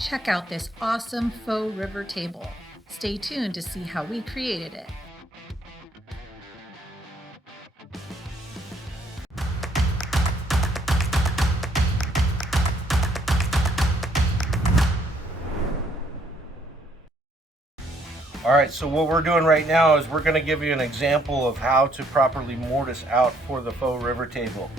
Check out this awesome faux river table. Stay tuned to see how we created it. All right, so what we're doing right now is we're going to give you an example of how to properly mortise out for the faux river table.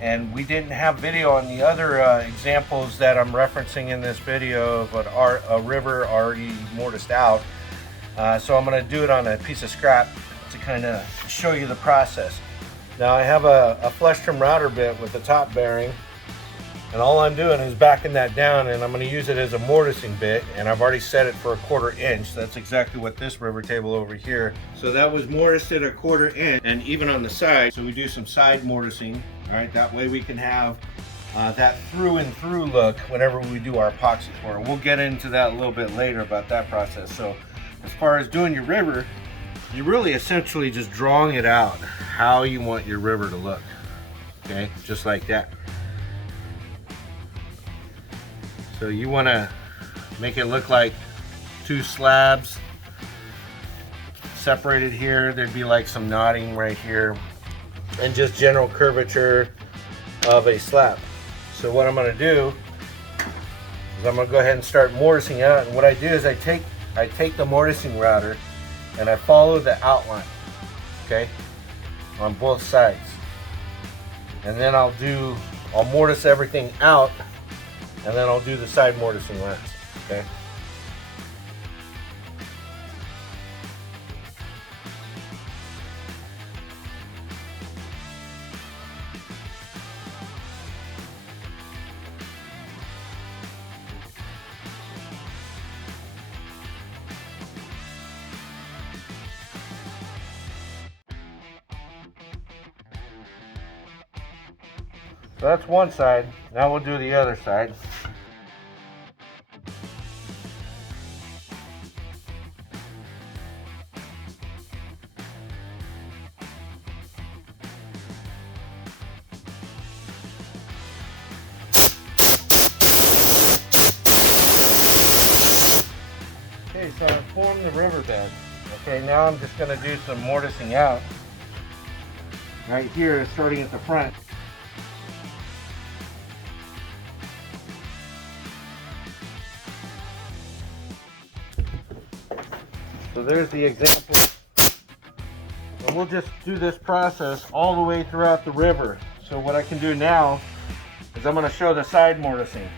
And we didn't have video on the other examples that I'm referencing in this video of a river already mortised out. So I'm going to do it on a piece of scrap to kind of show you the process. Now I have a flush trim router bit with the top bearing, and all I'm doing is backing that down, and I'm going to use it as a mortising bit, and I've already set it for 1/4 inch. That's exactly what this river table over here. So that was mortised at 1/4 inch, and even on the side. So we do some side mortising. All right, that way we can have that through and through look whenever we do our epoxy pour. We'll get into that a little bit later about that process. So as far as doing your river, you're really essentially just drawing it out how you want your river to look. Okay, just like that. So you want to make it look like 2 slabs separated here. There'd be like some knotting right here, and just general curvature of a slab. So what I'm going to do is I'm going to go ahead and start mortising out. And what I do is I take the mortising router and I follow the outline, okay, on both sides. And then I'll mortise everything out, and then I'll do the side mortising last, okay? So that's one side. Now we'll do the other side. Okay, so I formed the riverbed. Okay, now I'm just going to do some mortising out right here, starting at the front. So there's the example. And we'll just do this process all the way throughout the river. So what I can do now is I'm going to show the side mortising.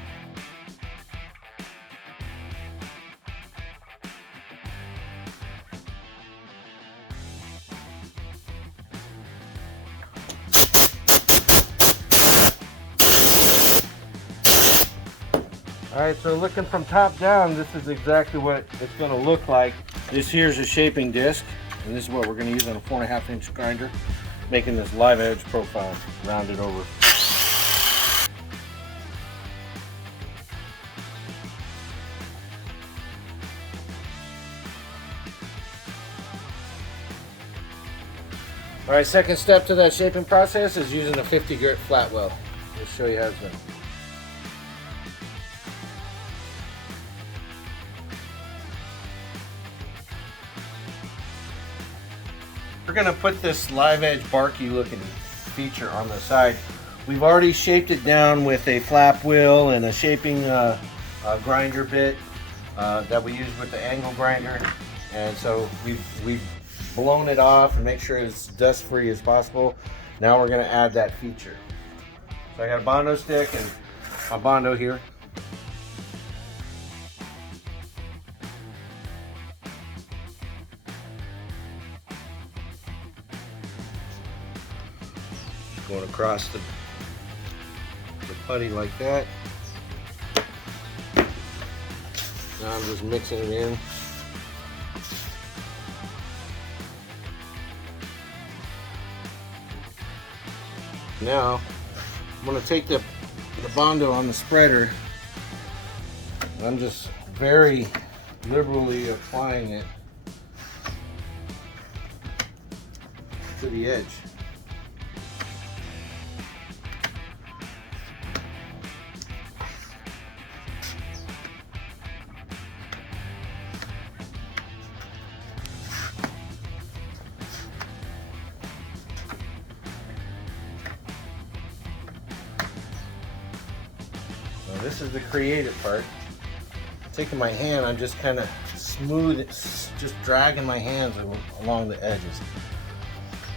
Alright, so looking from top down, this is exactly what it's going to look like. This here is a shaping disc, and this is what we're going to use on a 4.5 inch grinder, making this live edge profile, rounded over. Alright, second step to that shaping process is using a 50 grit flat weld. I'll show you how it's done. We're going to put this live edge barky looking feature on the side. We've already shaped it down with a flap wheel and a shaping grinder bit that we use with the angle grinder, and so we've blown it off and make sure it's dust free as possible. Now we're going to add that feature. So I got a Bondo stick and my Bondo here. Going across the putty like that. Now I'm just mixing it in. Now I'm going to take the Bondo on the spreader. I'm just very liberally applying it to the edge. this is the creative part. Taking my hand, I'm just kind of smooth, just dragging my hands along the edges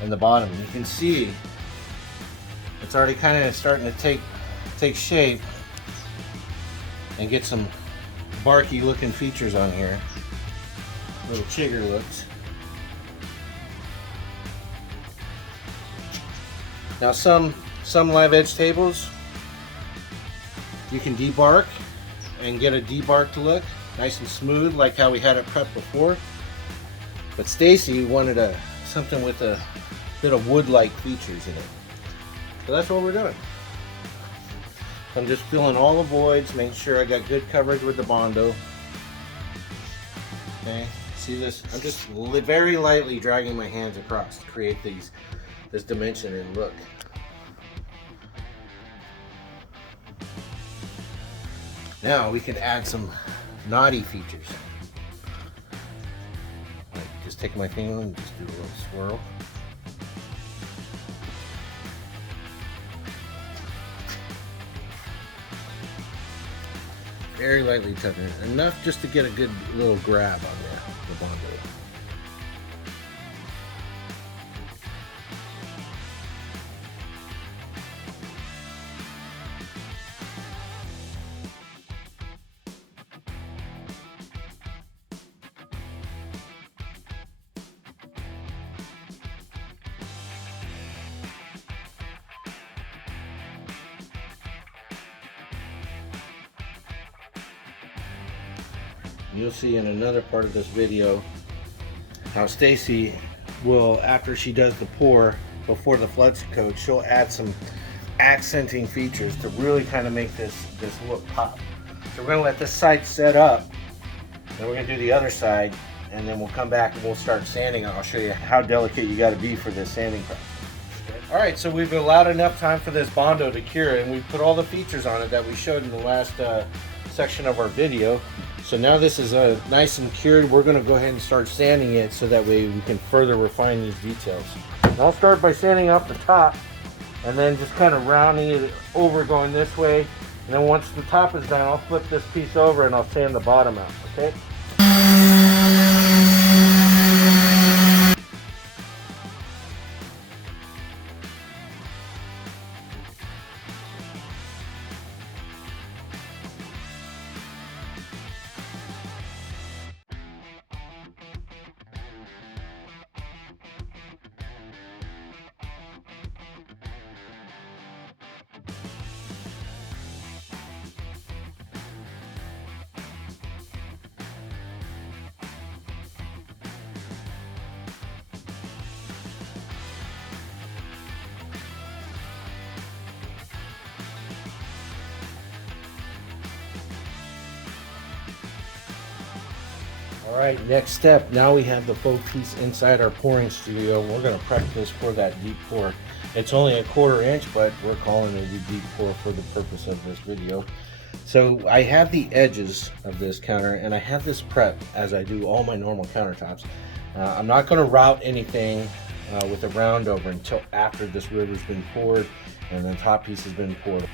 and the bottom. You can see it's already kind of starting to take shape and get some barky looking features on here. Little chigger looks. Now some live edge tables you can debark and get a debarked look, nice and smooth like how we had it prepped before. But Stacy wanted something with a bit of wood-like features in it. So that's what we're doing. I'm just filling all the voids, making sure I got good coverage with the Bondo. Okay, see this? I'm just very lightly dragging my hands across to create this dimension and look. Now we can add some naughty features. Like just take my finger and just do a little swirl. Very lightly touching it, enough just to get a good little grab on the Bondo. You'll see in another part of this video how Stacy will, after she does the pour before the flood coat, she'll add some accenting features to really kind of make this look pop. So we're going to let this side set up, then we're going to do the other side, and then we'll come back and we'll start sanding. I'll show you how delicate you got to be for this sanding process. Okay. All right, so we've allowed enough time for this Bondo to cure, and we've put all the features on it that we showed in the last section of our video. So now this is nice and cured. We're going to go ahead and start sanding it so that way we can further refine these details. And I'll start by sanding off the top and then just kind of rounding it over going this way. And then once the top is done, I'll flip this piece over and I'll sand the bottom out, okay? All right, next step, now we have the faux piece inside our pouring studio. We're going to prep this for that deep pour. It's only a 1/4 inch, but we're calling it a deep pour for the purpose of this video. So I have the edges of this counter and I have this prep as I do all my normal countertops. I'm not going to route anything with a round over until after this river's been poured and the top piece has been poured.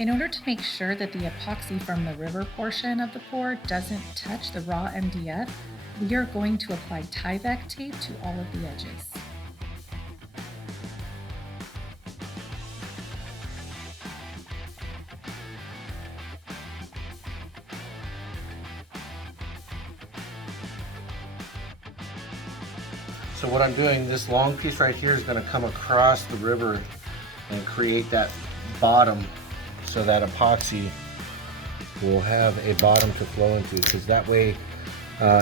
In order to make sure that the epoxy from the river portion of the pour doesn't touch the raw MDF, we are going to apply Tyvek tape to all of the edges. So what I'm doing, this long piece right here is going to come across the river and create that bottom, so that epoxy will have a bottom to flow into, because that way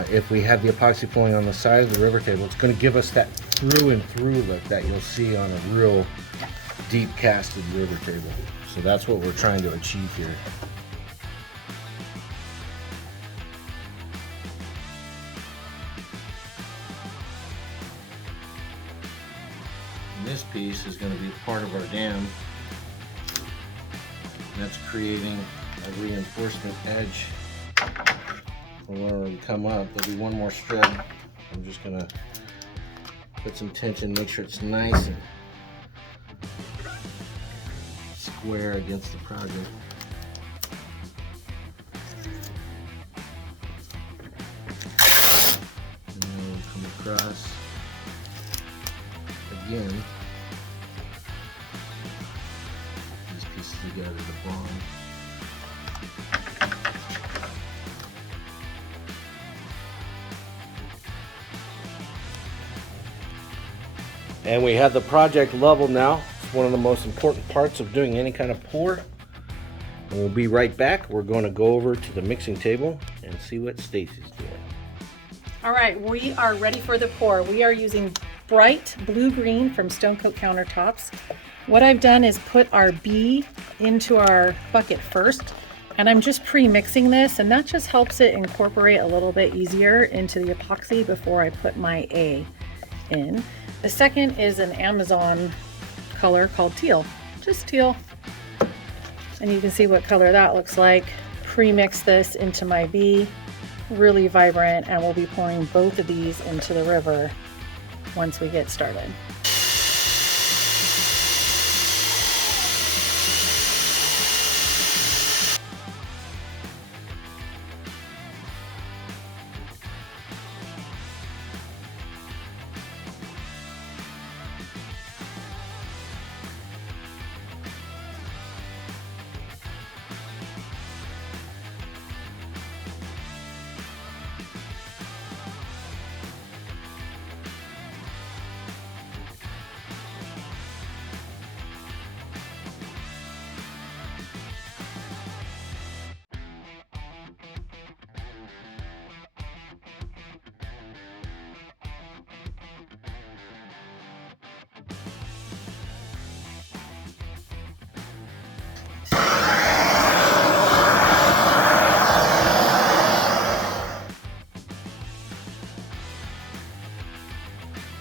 if we have the epoxy flowing on the side of the river table, it's going to give us that through and through look that you'll see on a real deep casted river table. So that's what we're trying to achieve here. And this piece is going to be part of our dam. That's creating a reinforcement edge. When we come up, there'll be one more strip. I'm just gonna put some tension, make sure it's nice and square against the project. again. Put these pieces together to bond. And we have the project level now. It's one of the most important parts of doing any kind of pour. And we'll be right back. We're going to go over to the mixing table and see what Stacy's doing. All right, we are ready for the pour. We are using bright blue-green from Stone Coat Countertops. What I've done is put our B into our bucket first, and I'm just pre-mixing this, and that just helps it incorporate a little bit easier into the epoxy before I put my A in. The second is an Amazon color called teal, just teal. And you can see what color that looks like. Pre-mix this into my B, really vibrant, and we'll be pouring both of these into the river once we get started.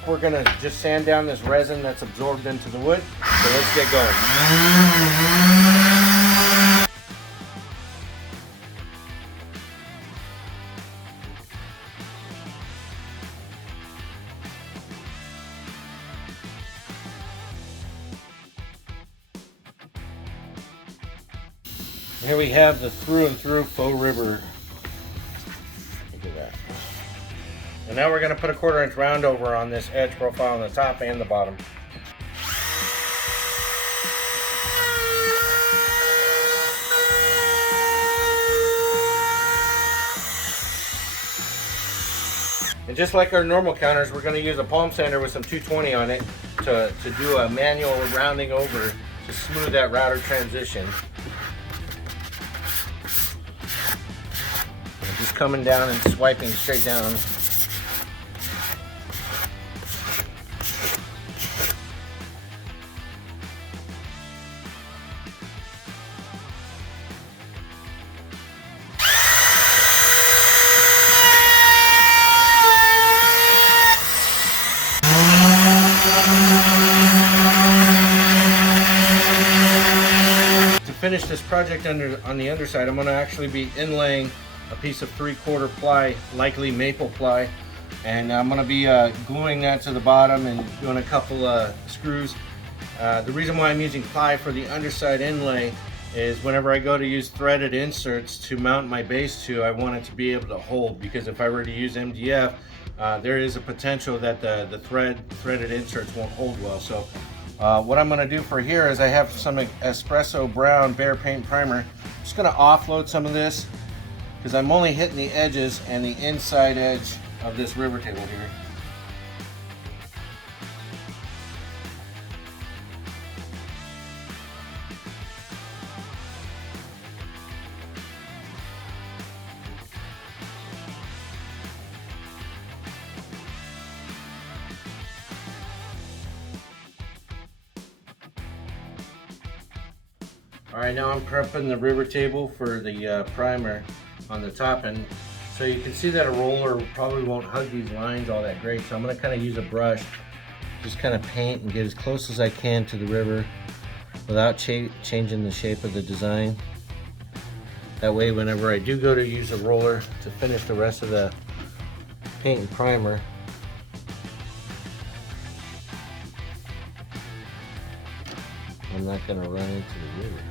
We're gonna just sand down this resin that's absorbed into the wood. So let's get going. Here we have the through and through Faux River. Look at that. And now we're going to put a 1/4 inch round over on this edge profile on the top and the bottom. And just like our normal counters, we're going to use a palm sander with some 220 on it to do a manual rounding over to smooth that router transition. And just coming down and swiping straight down. Finish this project on the underside, I'm going to actually be inlaying a piece of 3/4 ply, likely maple ply, and I'm going to be gluing that to the bottom and doing a couple screws. The reason why I'm using ply for the underside inlay is whenever I go to use threaded inserts to mount my base to, I want it to be able to hold, because if I were to use MDF, there is a potential that the threaded inserts won't hold well. So what I'm going to do for here is I have some espresso brown Behr paint primer. I'm just going to offload some of this because I'm only hitting the edges and the inside edge of this river table here. Alright, now I'm prepping the river table for the primer on the top, and so you can see that a roller probably won't hug these lines all that great, so I'm going to kind of use a brush, just kind of paint and get as close as I can to the river without changing the shape of the design. That way whenever I do go to use a roller to finish the rest of the paint and primer, I'm not going to run into the river.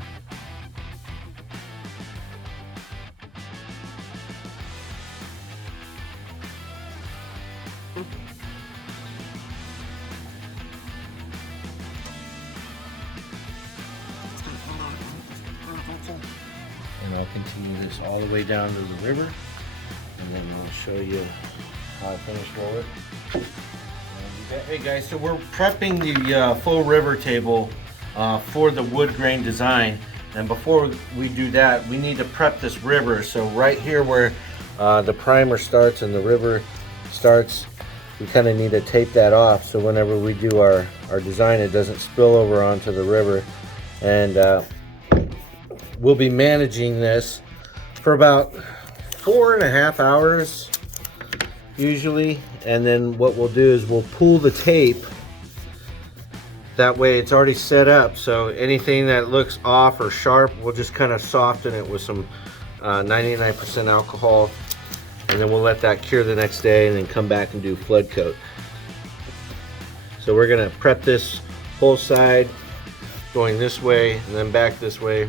this all the way down to the river, and then I'll show you how I finish roll it. Hey guys, so we're prepping the faux river table for the wood grain design, and before we do that, we need to prep this river. So right here where the primer starts and the river starts, we kind of need to tape that off so whenever we do our design, it doesn't spill over onto the river. And we'll be managing this for about 4.5 hours usually, and then what we'll do is we'll pull the tape. That way it's already set up, so anything that looks off or sharp, we'll just kind of soften it with some 99% alcohol, and then we'll let that cure the next day and then come back and do flood coat. So we're gonna prep this whole side going this way and then back this way,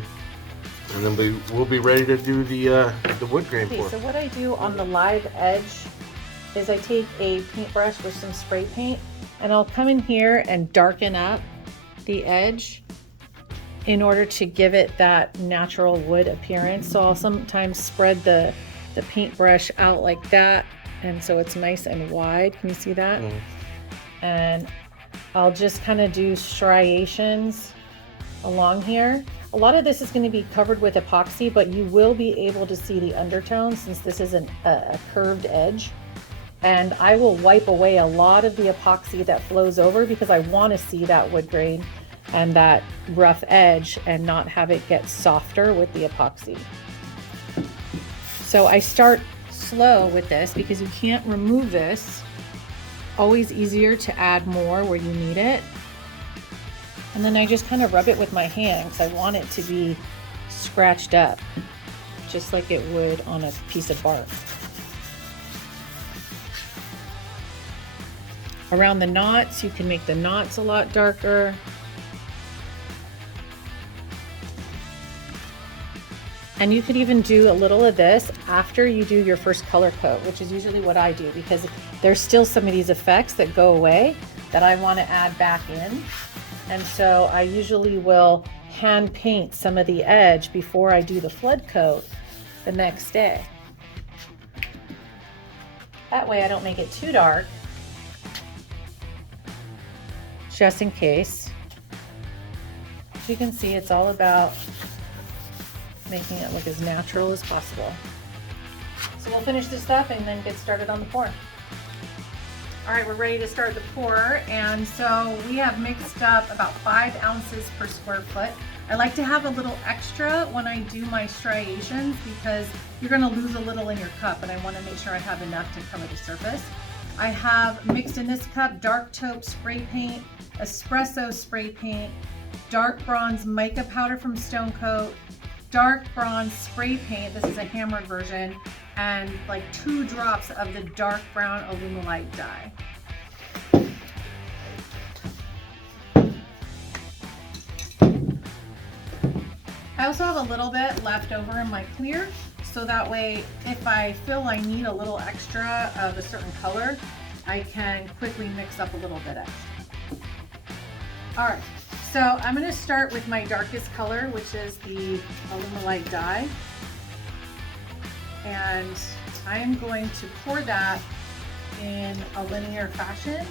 and then we'll be ready to do the wood grain pour. So what I do on the live edge is I take a paintbrush with some spray paint, and I'll come in here and darken up the edge in order to give it that natural wood appearance. So I'll sometimes spread the paintbrush out like that, and so it's nice and wide. Can you see that? And I'll just kind of do striations along here. A lot of this is going to be covered with epoxy, but you will be able to see the undertone since this is a curved edge. And I will wipe away a lot of the epoxy that flows over because I want to see that wood grain and that rough edge and not have it get softer with the epoxy. So I start slow with this because you can't remove this. Always easier to add more where you need it. And then I just kind of rub it with my hand because I want it to be scratched up just like it would on a piece of bark. Around the knots, you can make the knots a lot darker. And you could even do a little of this after you do your first color coat, which is usually what I do because there's still some of these effects that go away that I want to add back in. And so I usually will hand paint some of the edge before I do the flood coat the next day. That way I don't make it too dark, just in case. As you can see, it's all about making it look as natural as possible. So we'll finish this up and then get started on the pour. All right, we're ready to start the pour. And so we have mixed up about 5 ounces per square foot. I like to have a little extra when I do my striations because you're gonna lose a little in your cup, and I wanna make sure I have enough to cover the surface. I have mixed in this cup dark taupe spray paint, espresso spray paint, dark bronze mica powder from Stone Coat, dark bronze spray paint, this is a hammered version, and like 2 drops of the dark brown Alumilite dye. I also have a little bit left over in my clear, so that way if I feel I need a little extra of a certain color, I can quickly mix up a little bit extra. All right, so I'm gonna start with my darkest color, which is the Alumilite dye. And I am going to pour that in a linear fashion.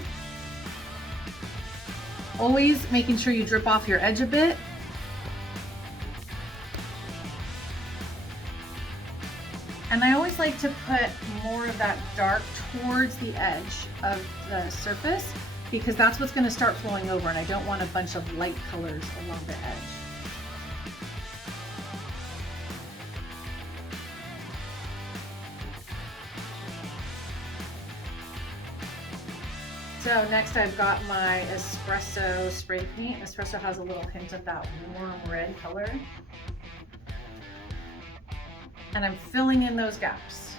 Always making sure you drip off your edge a bit. And I always like to put more of that dark towards the edge of the surface because that's what's going to start flowing over, and I don't want a bunch of light colors along the edge. So next I've got my espresso spray paint. Espresso has a little hint of that warm red color. And I'm filling in those gaps.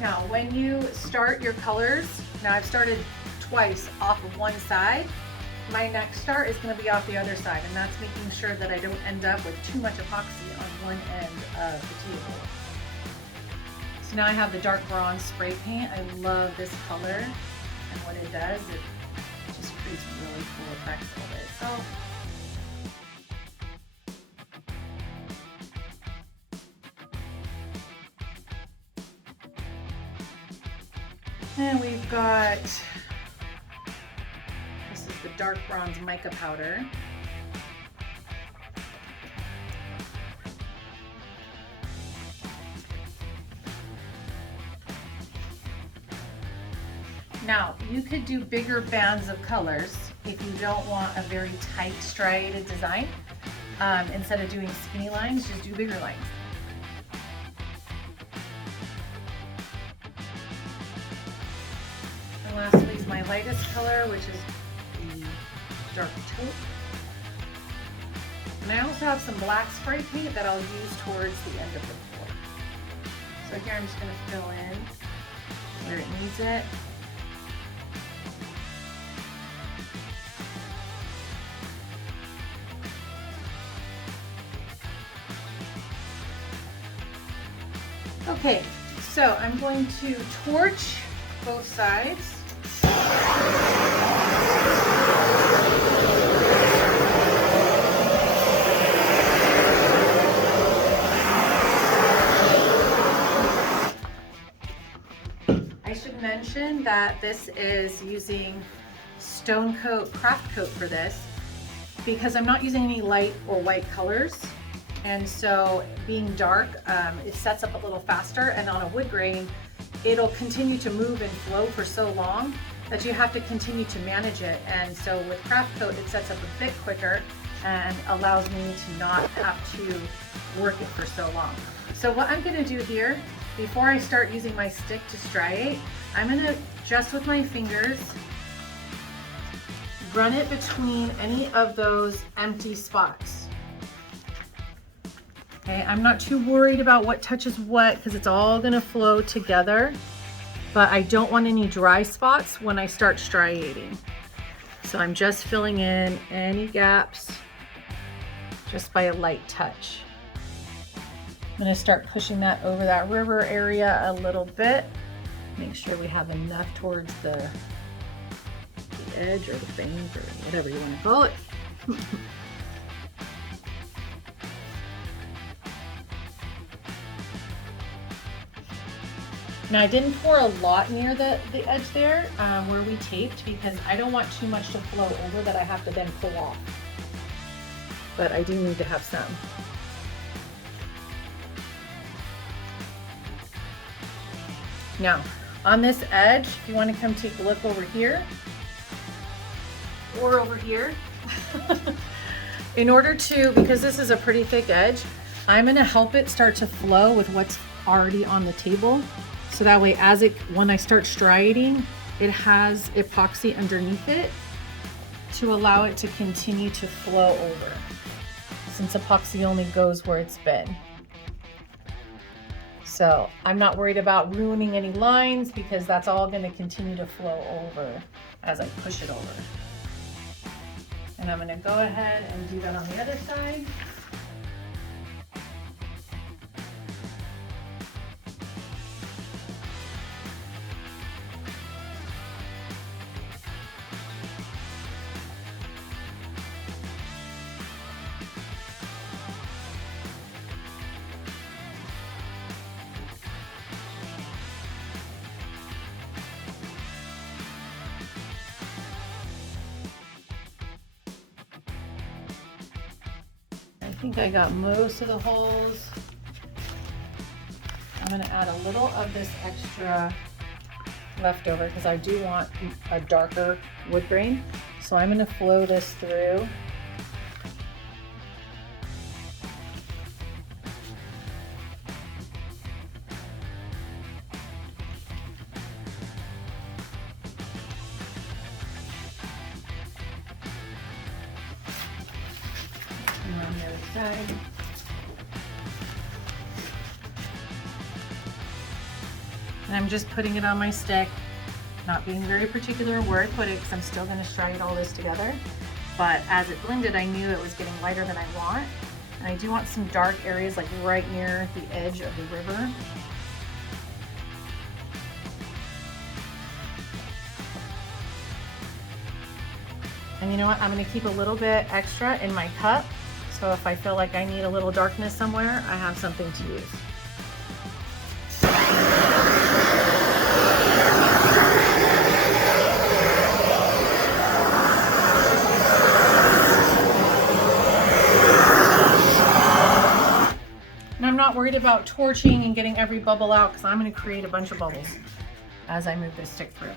Now, when you start your colors, now I've started twice off of one side. My next start is going to be off the other side, and that's making sure that I don't end up with too much epoxy on one end of the table. So now I have the dark bronze spray paint. I love this color, and what it does, it And we've got, this is the dark bronze mica powder. Now, you could do bigger bands of colors if you don't want a very tight striated design. Instead of doing skinny lines, just do bigger lines. And lastly is my lightest color, which is the dark taupe. And I also have some black spray paint that I'll use towards the end of the pour. So here I'm just going to fill in where it needs it. Okay, so I'm going to torch both sides. I should mention that this is using Stone Coat Craft Coat for this because I'm not using any light or white colors. And so being dark, it sets up a little faster, and on a wood grain, it'll continue to move and flow for so long that you have to continue to manage it. And so with Craft Coat, it sets up a bit quicker and allows me to not have to work it for so long. So what I'm gonna do here, before I start using my stick to striate, I'm gonna just with my fingers, run it between any of those empty spots. Okay, I'm not too worried about what touches what because it's all gonna flow together, but I don't want any dry spots when I start striating. So I'm just filling in any gaps just by a light touch. I'm gonna start pushing that over that river area a little bit. Make sure we have enough towards the edge or the bank or whatever you wanna call it. Now I didn't pour a lot near the edge there where we taped because I don't want too much to flow over that I have to then pull off. But I do need to have some. Now on this edge, if you want to come take a look over here or over here, in order to, because this is a pretty thick edge, I'm going to help it start to flow with what's already on the table. So that way, when I start striating, it has epoxy underneath it to allow it to continue to flow over, since epoxy only goes where it's been. So I'm not worried about ruining any lines because that's all going to continue to flow over as I push it over. And I'm going to go ahead and do that on the other side. I think I got most of the holes. I'm going to add a little of this extra leftover because I do want a darker wood grain. So I'm going to flow this through. And on the other side. And I'm just putting it on my stick, not being very particular where I put it because I'm still going to striate all this together. But as it blended, I knew it was getting lighter than I want. And I do want some dark areas like right near the edge of the river. And you know what? I'm going to keep a little bit extra in my cup. So if I feel like I need a little darkness somewhere, I have something to use. not worried about torching and getting every bubble out because I'm going to create a bunch of bubbles as I move this stick through.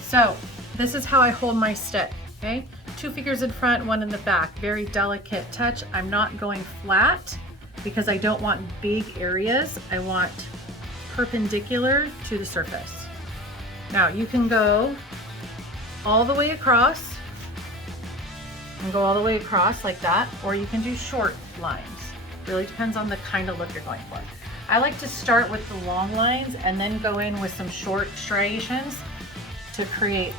So this is how I hold my stick, okay? 2 fingers in front, 1 in the back. Very delicate touch. I'm not going flat because I don't want big areas. I want perpendicular to the surface. Now you can go all the way across and go all the way across like that, or you can do short lines. Really depends on the kind of look you're going for. I like to start with the long lines and then go in with some short striations to create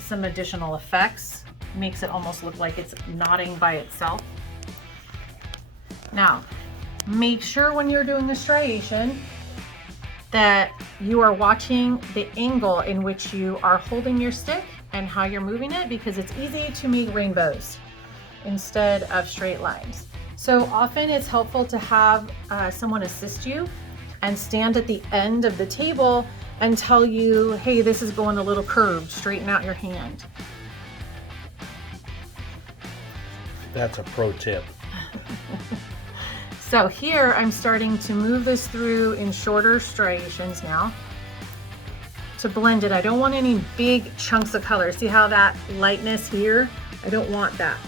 some additional effects. Makes it almost look like it's knotting by itself. Now, make sure when you're doing the striation that you are watching the angle in which you are holding your stick and how you're moving it, because it's easy to make rainbows instead of straight lines. So often it's helpful to have someone assist you and stand at the end of the table and tell you, hey, this is going a little curved, straighten out your hand. That's a pro tip. So here I'm starting to move this through in shorter striations now to blend it. I don't want any big chunks of color. See how that lightness here? I don't want that,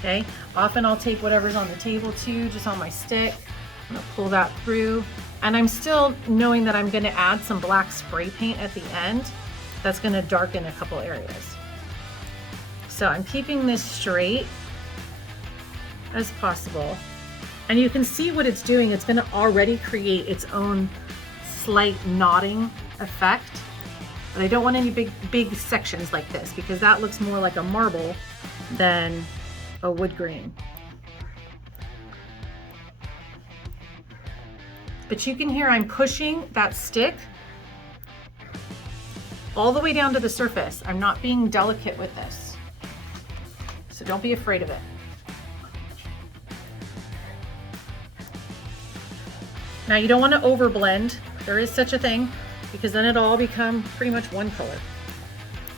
okay? Often I'll take whatever's on the table too, just on my stick. I'm gonna pull that through. And I'm still knowing that I'm gonna add some black spray paint at the end. That's gonna darken a couple areas. So I'm keeping this straight as possible. And you can see what it's doing. It's gonna already create its own slight knotting effect. But I don't want any big sections like this because that looks more like a marble than a wood grain. But you can hear I'm pushing that stick all the way down to the surface. I'm not being delicate with this. So don't be afraid of it. Now you don't want to overblend. There is such a thing because then it'll all become pretty much one color.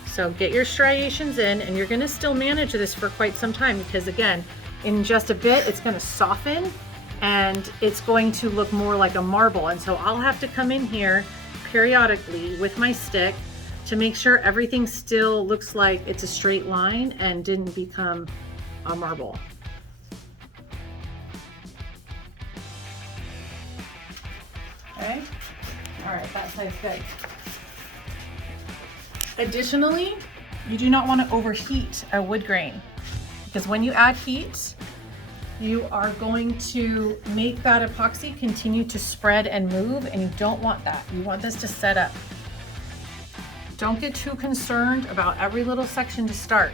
So get your striations in, and you're going to still manage this for quite some time because again, in just a bit, it's going to soften and it's going to look more like a marble. And so I'll have to come in here periodically with my stick to make sure everything still looks like it's a straight line and didn't become a marble. Okay, all right, that side's good. Additionally, you do not want to overheat a wood grain because when you add heat, you are going to make that epoxy continue to spread and move, and you don't want that. You want this to set up. Don't get too concerned about every little section to start.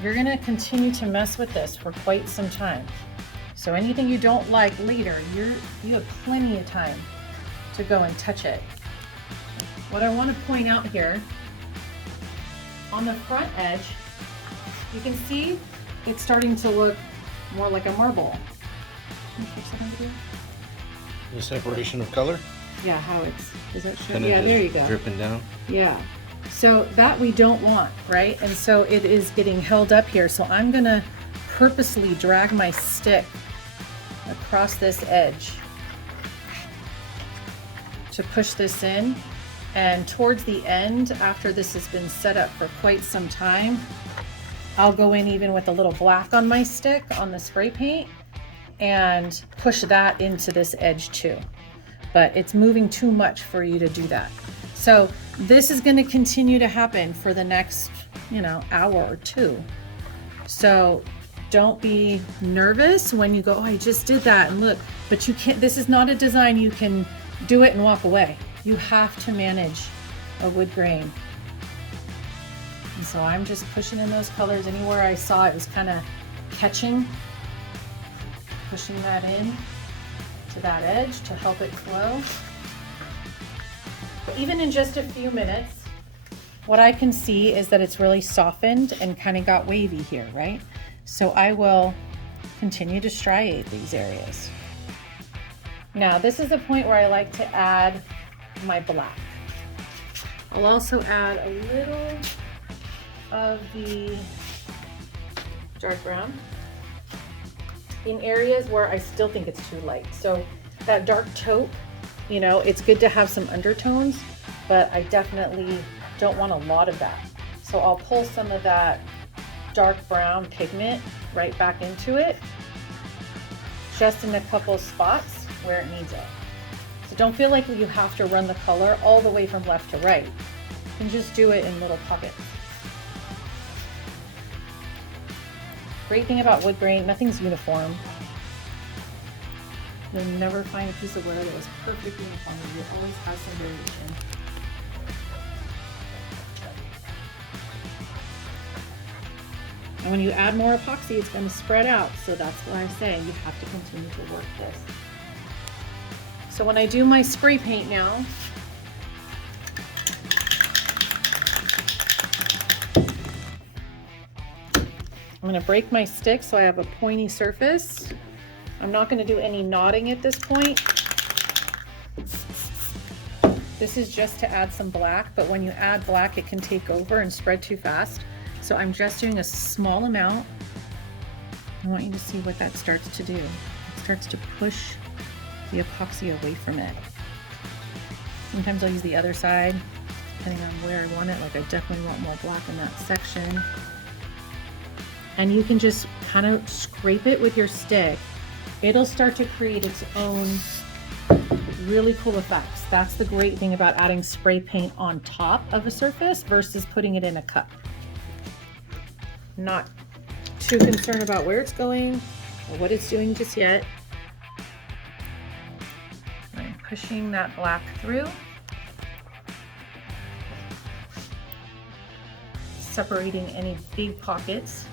You're going to continue to mess with this for quite some time. So anything you don't like later, you have plenty of time to go and touch it. What I want to point out here, on the front edge, you can see it's starting to look more like a marble. Can you catch that over here? The separation of color? Yeah, how it's, is that showing? Kinda Yeah, there you just go. dripping down. Yeah, so that we don't want, right? And so it is getting held up here. So I'm gonna purposely drag my stick across this edge to push this in. And towards the end, after this has been set up for quite some time, I'll go in even with a little black on my stick on the spray paint and push that into this edge too. But it's moving too much for you to do that. So this is going to continue to happen for the next, hour or two. So don't be nervous when you go, oh, I just did that and look, but you can't, this is not a design you can do it and walk away. You have to manage a wood grain. And so I'm just pushing in those colors anywhere I saw it was kind of catching, pushing that in to that edge to help it flow. Even in just a few minutes, what I can see is that it's really softened and kind of got wavy here, right? So I will continue to striate these areas. Now this is the point where I like to add my black. I'll also add a little of the dark brown in areas where I still think it's too light. So that dark taupe, you know, it's good to have some undertones, but I definitely don't want a lot of that. So I'll pull some of that dark brown pigment right back into it, just in a couple spots where it needs it. So don't feel like you have to run the color all the way from left to right. You can just do it in little pockets. Great thing about wood grain, nothing's uniform. You'll never find a piece of wood that is perfect uniformity. It always has some variation. And when you add more epoxy, it's going to spread out. So that's why I say you have to continue to work this. So when I do my spray paint now, I'm going to break my stick so I have a pointy surface. I'm not going to do any knotting at this point. This is just to add some black, but when you add black, it can take over and spread too fast. So I'm just doing a small amount. I want you to see what that starts to do. It starts to push the epoxy away from it. Sometimes I'll use the other side, depending on where I want it. Like I definitely want more black in that section. And you can just kind of scrape it with your stick. It'll start to create its own really cool effects. That's the great thing about adding spray paint on top of a surface versus putting it in a cup. Not too concerned about where it's going or what it's doing just yet. I'm pushing that black through, separating any big pockets.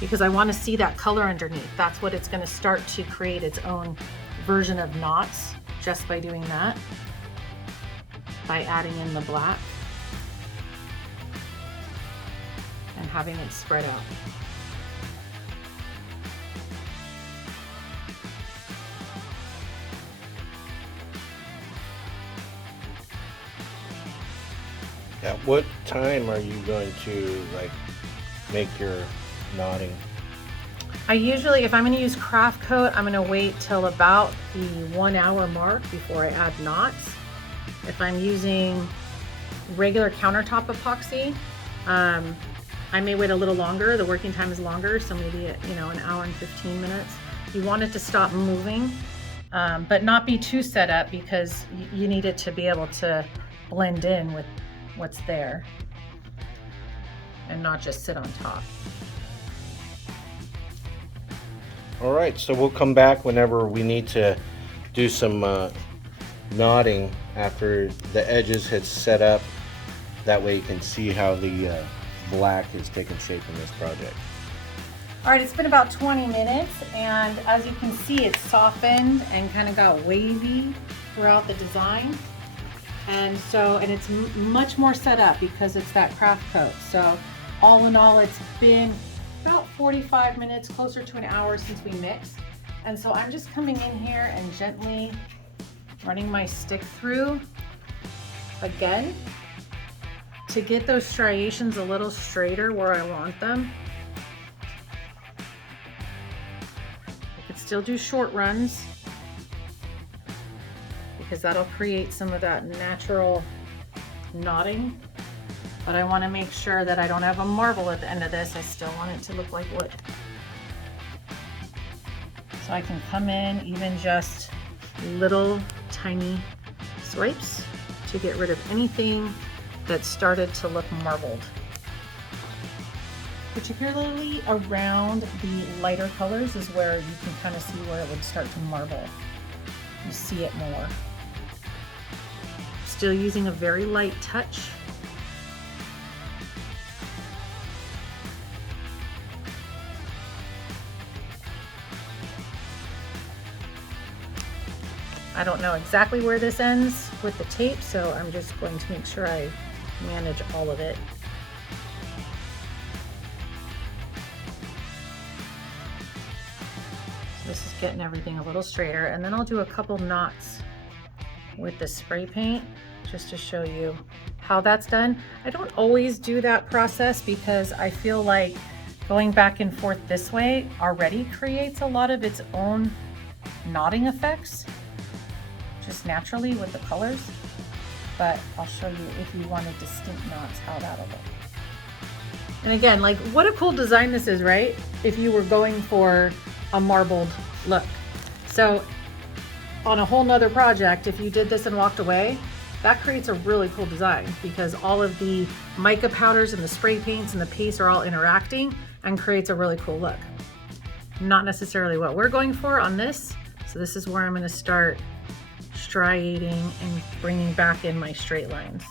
Because I want to see that color underneath. That's what it's going to start to create its own version of knots just by doing that, by adding in the black and having it spread out. At what time are you going to like make your knotting? I usually, if I'm going to use craft coat, I'm going to wait till about the 1 hour mark before I add knots. If I'm using regular countertop epoxy, I may wait a little longer. The working time is longer, so maybe an hour and 15 minutes. You want it to stop moving, but not be too set up because you need it to be able to blend in with what's there and not just sit on top. All right, so we'll come back whenever we need to do some knotting after the edges had set up. That way you can see how the black is taking shape in this project. All right, it's been about 20 minutes, and as you can see, it's softened and kind of got wavy throughout the design. And it's much more set up because it's that craft coat. So all in all, it's been about 45 minutes, closer to an hour since we mixed. And so I'm just coming in here and gently running my stick through again to get those striations a little straighter where I want them. I could still do short runs because that'll create some of that natural knotting. But I want to make sure that I don't have a marble at the end of this. I still want it to look like wood. So I can come in even just little tiny swipes to get rid of anything that started to look marbled. Particularly around the lighter colors is where you can kind of see where it would start to marble. You see it more. Still using a very light touch. I don't know exactly where this ends with the tape, so I'm just going to make sure I manage all of it. So this is getting everything a little straighter, and then I'll do a couple knots with the spray paint just to show you how that's done. I don't always do that process because I feel like going back and forth this way already creates a lot of its own knotting effects, just naturally with the colors. But I'll show you if you wanted distinct knots, how that'll look. And again, like what a cool design this is, right? If you were going for a marbled look. So on a whole nother project, if you did this and walked away, that creates a really cool design because all of the mica powders and the spray paints and the paste are all interacting and creates a really cool look. Not necessarily what we're going for on this. So this is where I'm going to start striating and bringing back in my straight lines.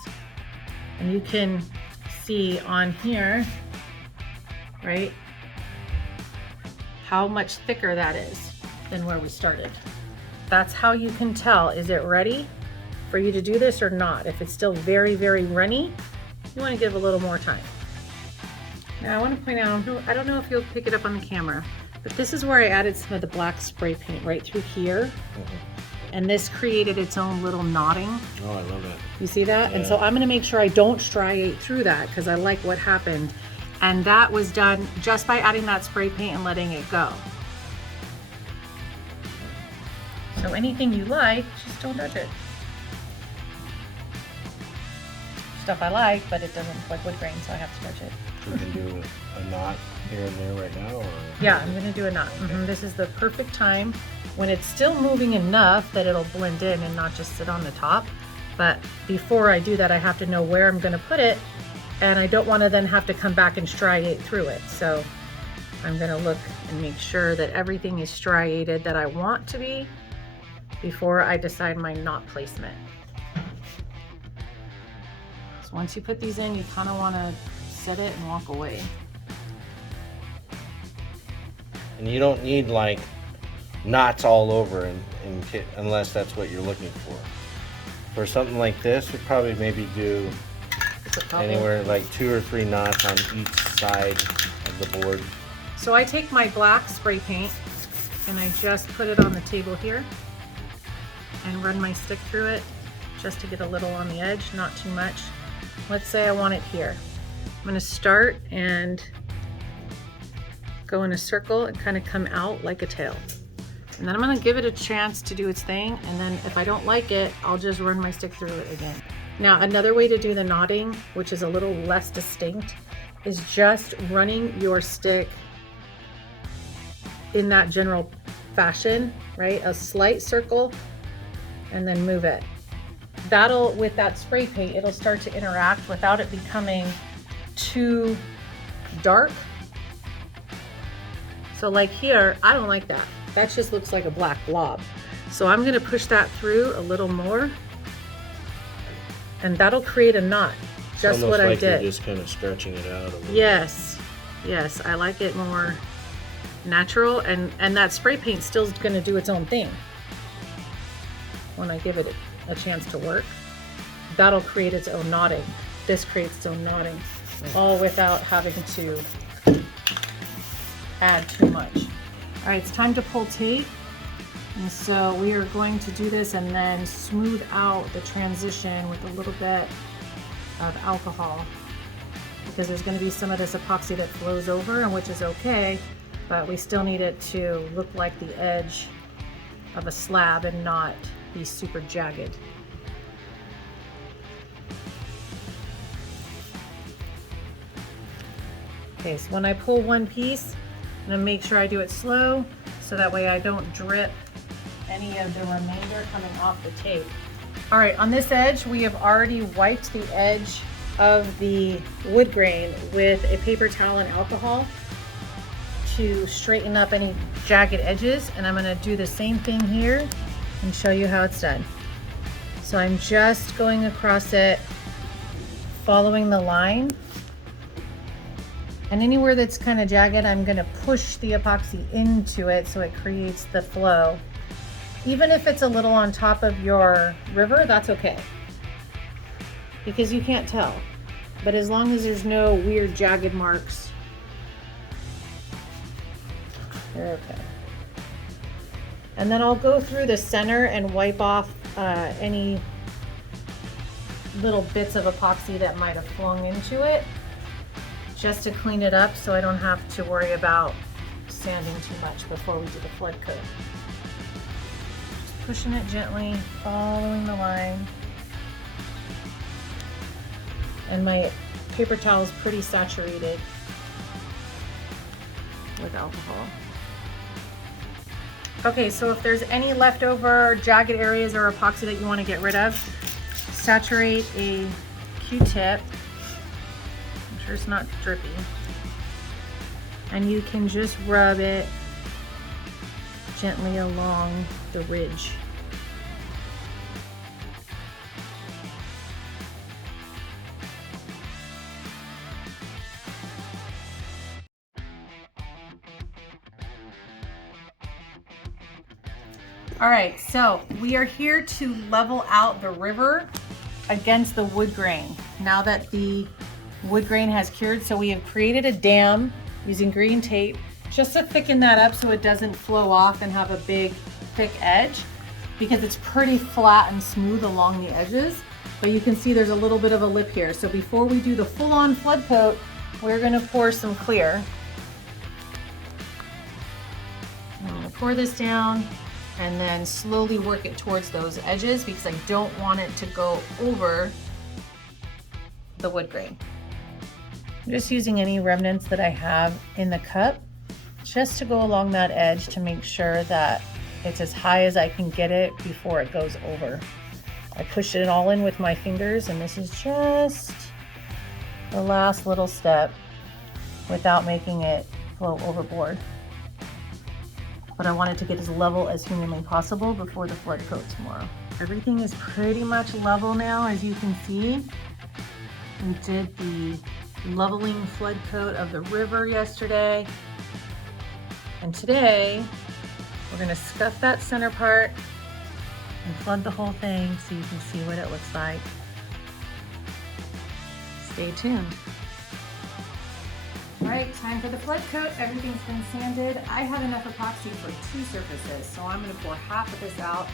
And you can see on here, right, how much thicker that is than where we started. That's how you can tell, is it ready for you to do this or not? If it's still very, very runny, you want to give a little more time. Now I want to point out, I don't know if you'll pick it up on the camera, but this is where I added some of the black spray paint right through here. And this created its own little knotting. Oh, I love it. You see that? Yeah. And so I'm going to make sure I don't striate through that because I like what happened. And that was done just by adding that spray paint and letting it go. So anything you like, just don't touch it. Stuff I like, but it doesn't like wood grain, so I have to touch it. You can do a knot here and there right now? Or? Yeah, I'm going to do a knot. This is the perfect time when it's still moving enough that it'll blend in and not just sit on the top. But before I do that, I have to know where I'm going to put it, and I don't want to then have to come back and striate through it. So I'm going to look and make sure that everything is striated that I want to be before I decide my knot placement. So once you put these in, you kind of want to set it and walk away. And you don't need like knots all over unless that's what you're looking for. For something like this, we'd probably maybe do anywhere like 2 or 3 knots on each side of the board. So I take my black spray paint and I just put it on the table here and run my stick through it just to get a little on the edge, not too much. Let's say I want it here. I'm going to start and go in a circle and kind of come out like a tail. And then I'm going to give it a chance to do its thing, and then if I don't like it, I'll just run my stick through it again. Now another way to do the knotting, which is a little less distinct, is just running your stick in that general fashion, right? A slight circle and then move it. That'll, with that spray paint, it'll start to interact without it becoming too dark. So like here, I don't like that. That just looks like a black blob. So I'm gonna push that through a little more, and that'll create a knot. Just what I did. You're just kind of stretching it out a little. Yes, yes, I like it more natural, and that spray paint still is gonna do its own thing. When I give it a chance to work, that'll create its own knotting. This creates its own knotting, all without having to add too much. All right, it's time to pull tape. And so we are going to do this and then smooth out the transition with a little bit of alcohol, because there's going to be some of this epoxy that flows over, and which is okay, but we still need it to look like the edge of a slab and not be super jagged. Okay, so when I pull one piece, I'm gonna make sure I do it slow so that way I don't drip any of the remainder coming off the tape. All right, on this edge, we have already wiped the edge of the wood grain with a paper towel and alcohol to straighten up any jagged edges, and I'm gonna do the same thing here and show you how it's done. So I'm just going across it, following the line. And anywhere that's kind of jagged, I'm gonna push the epoxy into it so it creates the flow. Even if it's a little on top of your river, that's okay, because you can't tell. But as long as there's no weird jagged marks, they're okay. And then I'll go through the center and wipe off any little bits of epoxy that might have flung into it, just to clean it up so I don't have to worry about sanding too much before we do the flood coat. Just pushing it gently, following the line. And my paper towel is pretty saturated with alcohol. Okay, so if there's any leftover jagged areas or epoxy that you want to get rid of, saturate a Q-tip. I'm sure it's not drippy. And you can just rub it gently along the ridge. All right, so we are here to level out the river against the wood grain. Now that the wood grain has cured, so we have created a dam using green tape just to thicken that up so it doesn't flow off and have a big thick edge, because it's pretty flat and smooth along the edges. But you can see there's a little bit of a lip here. So before we do the full-on flood coat, we're gonna pour some clear. I'm gonna pour this down and then slowly work it towards those edges because I don't want it to go over the wood grain. I'm just using any remnants that I have in the cup just to go along that edge to make sure that it's as high as I can get it before it goes over. I pushed it all in with my fingers, and this is just the last little step without making it flow overboard. But I wanted to get as level as humanly possible before the flood coat tomorrow. Everything is pretty much level now, as you can see. We did the leveling flood coat of the river yesterday. And today, we're gonna scuff that center part and flood the whole thing so you can see what it looks like. Stay tuned. All right, time for the flood coat. Everything's been sanded. I have enough epoxy for 2 surfaces, so I'm gonna pour half of this out,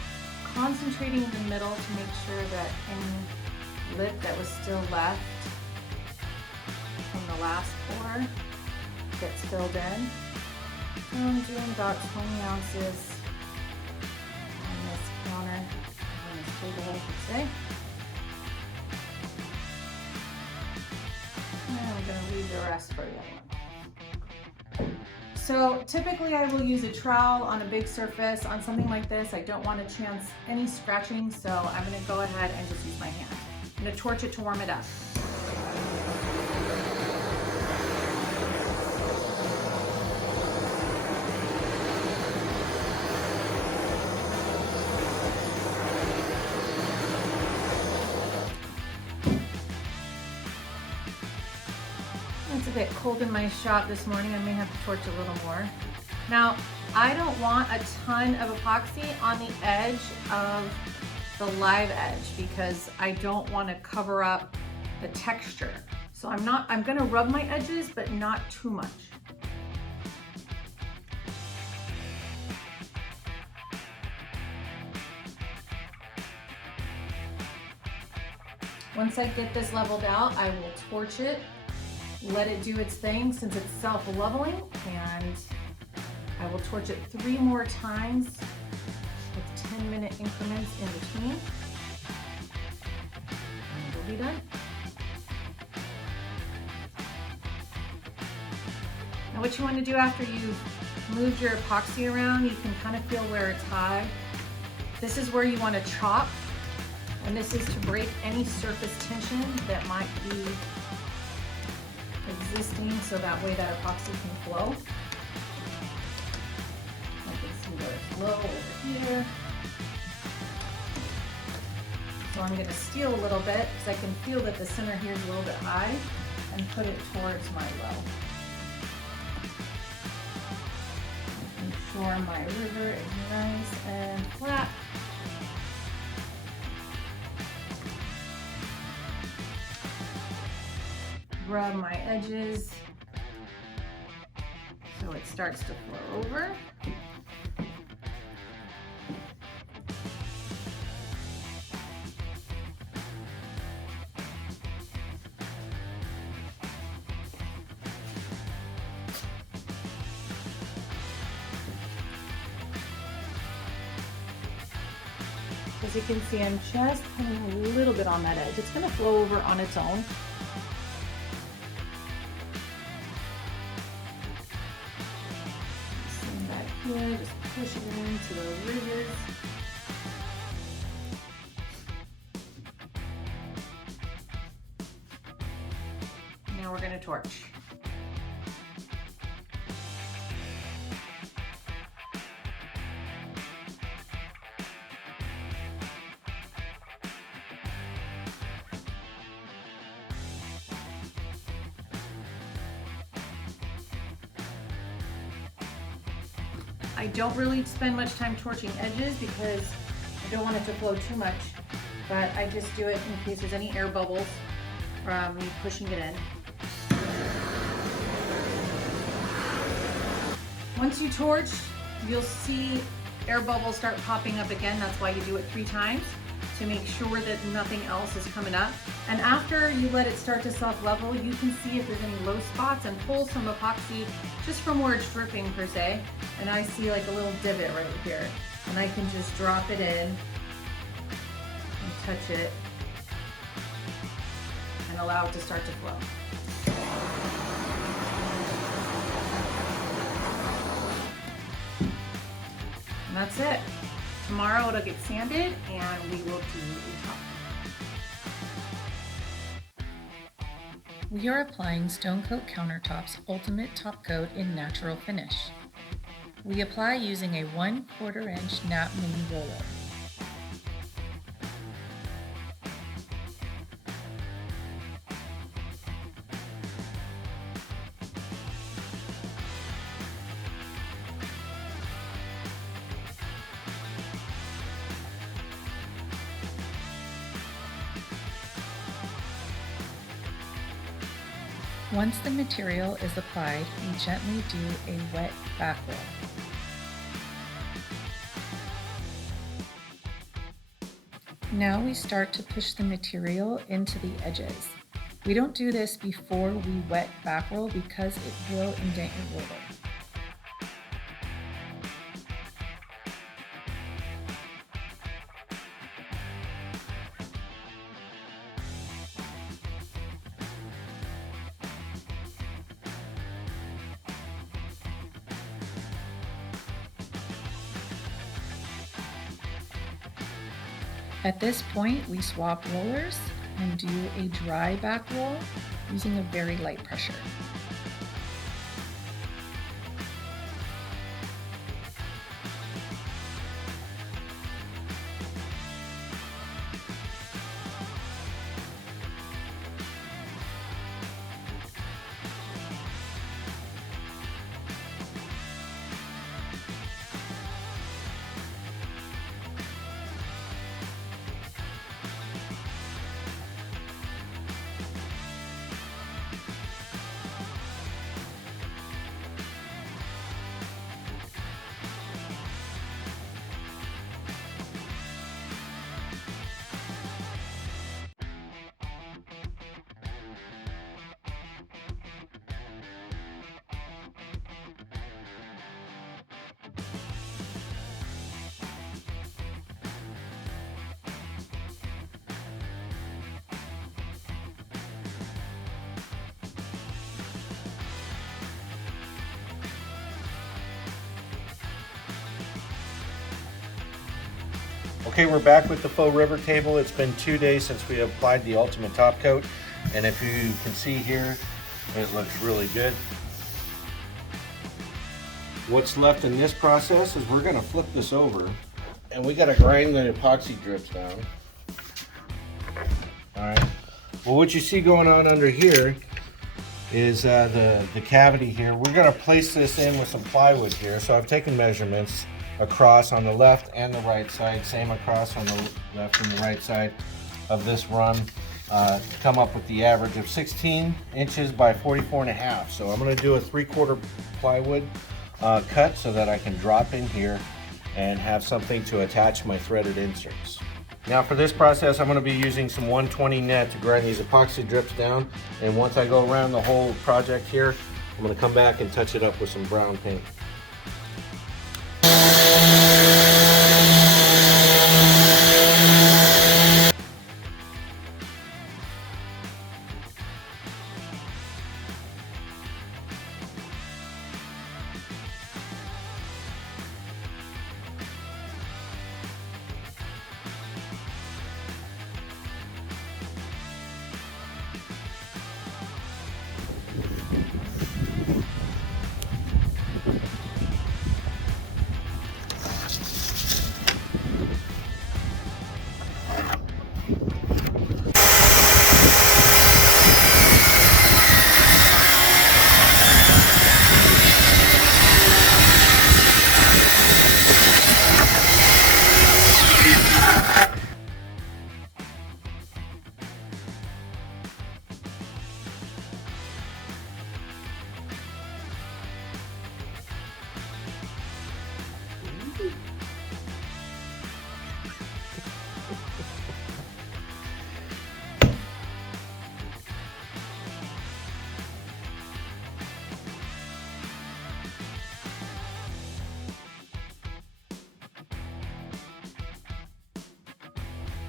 concentrating in the middle to make sure that any lip that was still left from the last pour gets filled in. So I'm doing about 20 ounces on this counter, on this table, I should say. And I'm gonna leave the rest for the other one. So typically I will use a trowel on a big surface. On something like this, I don't want to chance any scratching, so I'm gonna go ahead and just use my hand. I'm gonna torch it to warm it up. It's a bit cold in my shop this morning. I may have to torch a little more. Now, I don't want a ton of epoxy on the edge of the live edge because I don't want to cover up the texture. So I'm gonna rub my edges, but not too much. Once I get this leveled out, I will torch it, let it do its thing since it's self-leveling, and I will torch it 3 more times with 10-minute increments in between. And we'll be done. Now what you want to do after you've moved your epoxy around, you can kind of feel where it's high. This is where you want to chop, and this is to break any surface tension that might be existing, so that way that epoxy can flow. I can see where it's low over here. So I'm going to steal a little bit because I can feel that the center here is a little bit high, and put it towards my low. Make sure my river is nice and flat. Rub my edges so it starts to flow over. As you can see, I'm just putting a little bit on that edge. It's going to flow over on its own. Same back here, just push it into the ridges. Now we're going to torch. I don't really spend much time torching edges because I don't want it to flow too much, but I just do it in case there's any air bubbles from me pushing it in. Once you torch, you'll see air bubbles start popping up again. That's why you do it 3 times, to make sure that nothing else is coming up. And after you let it start to self-level, you can see if there's any low spots and pull some epoxy just from where it's dripping per se. And I see like a little divot right here. And I can just drop it in and touch it and allow it to start to flow. And that's it. Tomorrow it'll get sanded and we will do a top. We are applying Stone Coat Countertop's Ultimate Top Coat in Natural Finish. We apply using a 1/4 inch nap mini roller. Once the material is applied, we gently do a wet back roll. Now we start to push the material into the edges. We don't do this before we wet back roll because it will indent your roller. At this point, we swap rollers and do a dry back roll using a very light pressure. Okay, we're back with the Faux River Table. It's been 2 days since we applied the Ultimate Top Coat, and if you can see here, it looks really good. What's left in this process is we're going to flip this over, and we got to grind the epoxy drips down. All right. Well, what you see going on under here is the cavity here. We're going to place this in with some plywood here. So I've taken measurements across on the left and the right side, same across on the left and the right side of this run, to come up with the average of 16 inches by 44.5. So I'm going to do a 3/4 plywood cut so that I can drop in here and have something to attach my threaded inserts. Now for this process, I'm going to be using some 120 net to grind these epoxy drips down, and once I go around the whole project here, I'm going to come back and touch it up with some brown paint.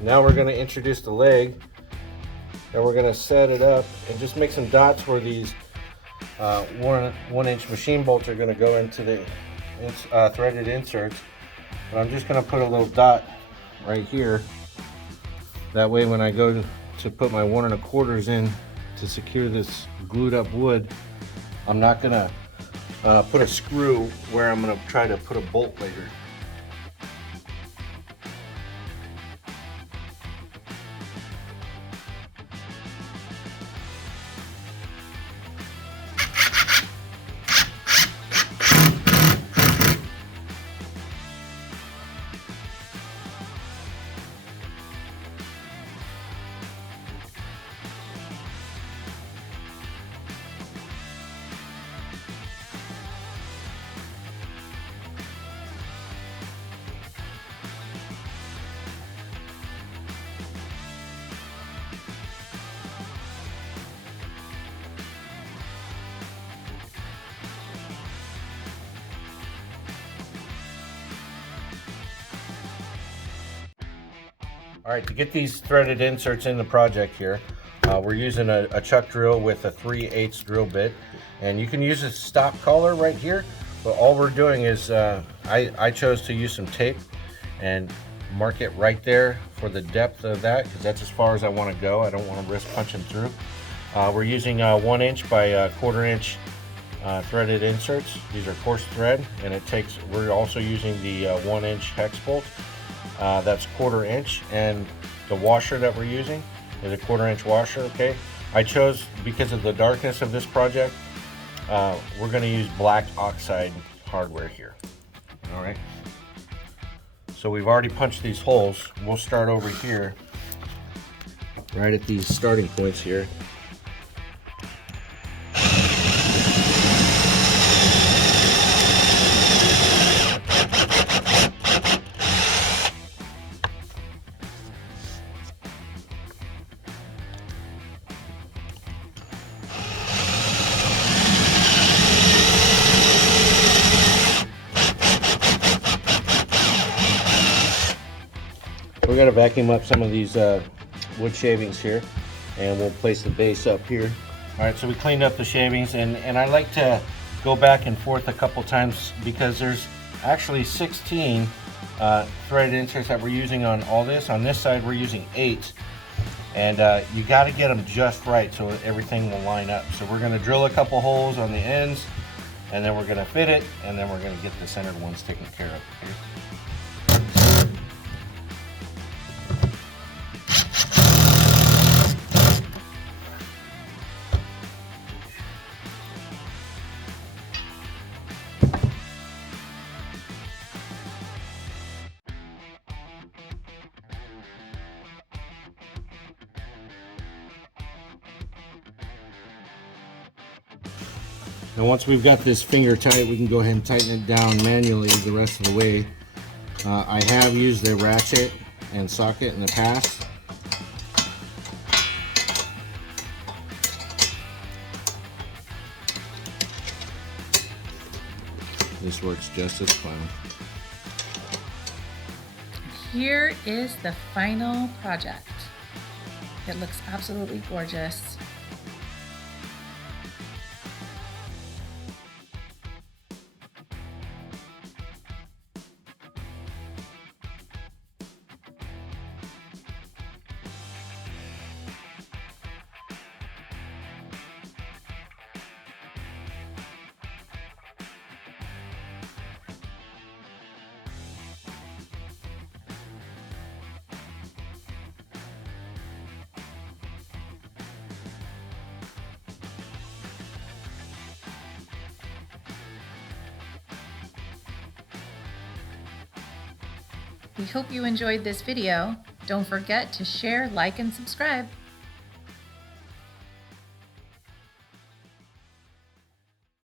Now we're going to introduce the leg, and we're going to set it up and just make some dots where these 1 inch machine bolts are going to go into the threaded inserts. But I'm just going to put a little dot right here. That way when I go to put my 1 1/4 in to secure this glued up wood, I'm not going to put a screw where I'm going to try to put a bolt later. All right, to get these threaded inserts in the project here, we're using a chuck drill with a 3/8 drill bit, and you can use a stop collar right here, but all we're doing is I chose to use some tape and mark it right there for the depth of that, because that's as far as I want to go. I don't want to risk punching through. We're using 1 inch by 1/4 inch threaded inserts. These are coarse thread, and we're also using the 1 inch hex bolt. That's 1/4 inch, and the washer that we're using is a 1/4 inch washer. Okay, I chose, because of the darkness of this project, we're going to use black oxide hardware here. All right, so we've already punched these holes. We'll start over here right at these starting points here. We're going to vacuum up some of these wood shavings here, and we'll place the base up here. All right, so we cleaned up the shavings, and I like to go back and forth a couple times because there's actually 16 threaded inserts that we're using on all this. On this side we're using 8, and you got to get them just right so everything will line up. So we're going to drill a couple holes on the ends, and then we're going to fit it, and then we're going to get the centered ones taken care of. Okay? Now once we've got this finger tight, we can go ahead and tighten it down manually the rest of the way. I have used a ratchet and socket in the past. This works just as fine. Here is the final project. It looks absolutely gorgeous. We hope you enjoyed this video. Don't forget to share, like, and subscribe.